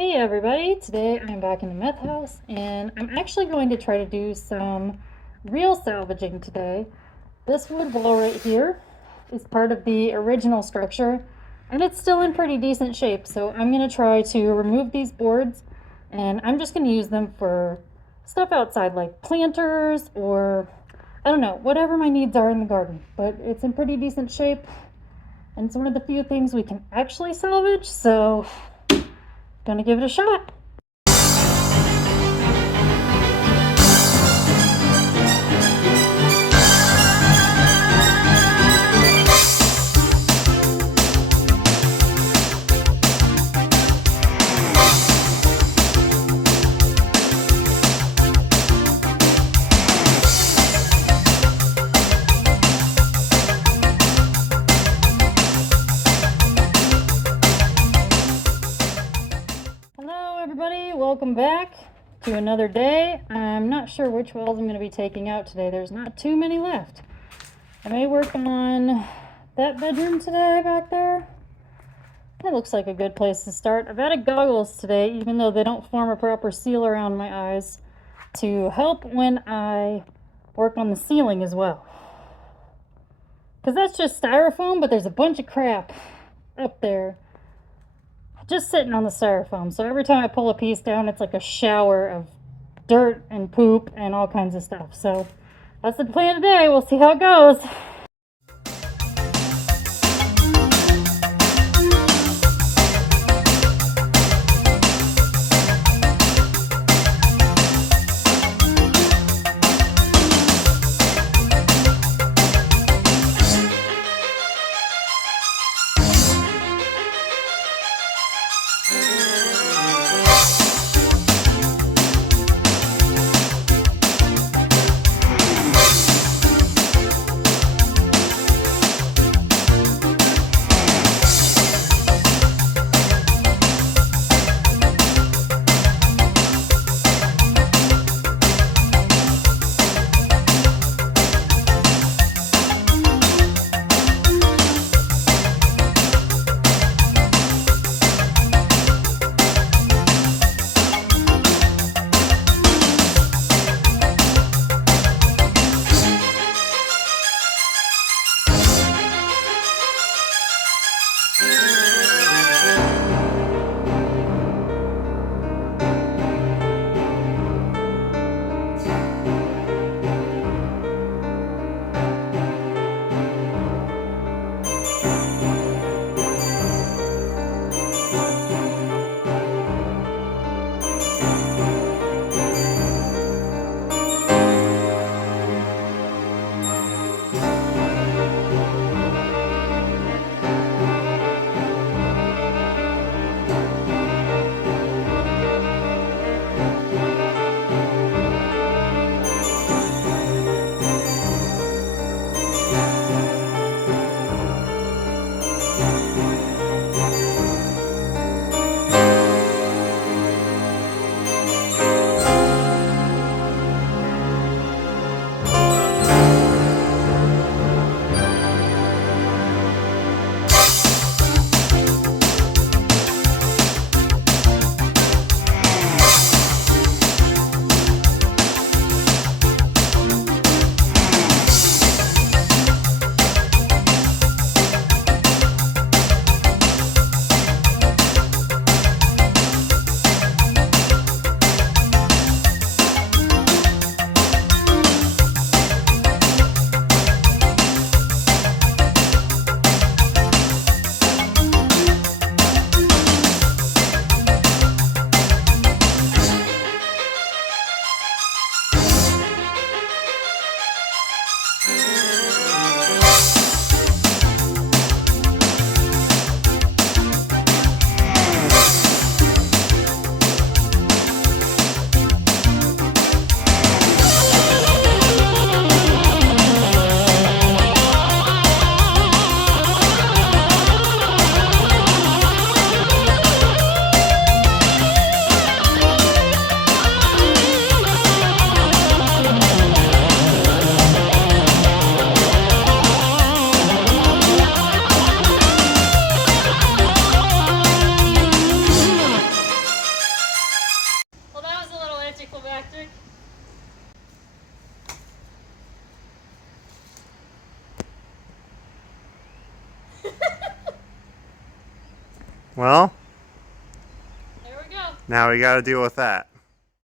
Hey everybody, today I'm back in the meth house and I'm actually going to try to do some real salvaging today. This wood wall right here is part of the original structure and it's still in pretty decent shape, so I'm going to try to remove these boards and I'm just going to use them for stuff outside like planters or I don't know, whatever my needs are in the garden. But it's in pretty decent shape and it's one of the few things we can actually salvage, so gonna give it a shot. Hello everybody, welcome back to another day. I'm not sure which walls I'm going to be taking out today. There's not too many left. I may work on that bedroom today back there. That looks like a good place to start. I've added goggles today, even though they don't form a proper seal around my eyes, to help when I work on the ceiling as well. Because that's just styrofoam, but there's a bunch of crap up there just sitting on the styrofoam. So every time I pull a piece down, it's like a shower of dirt and poop and all kinds of stuff. So that's the plan today. We'll see how it goes. Patrick. Well, There we go. now we got to deal with that.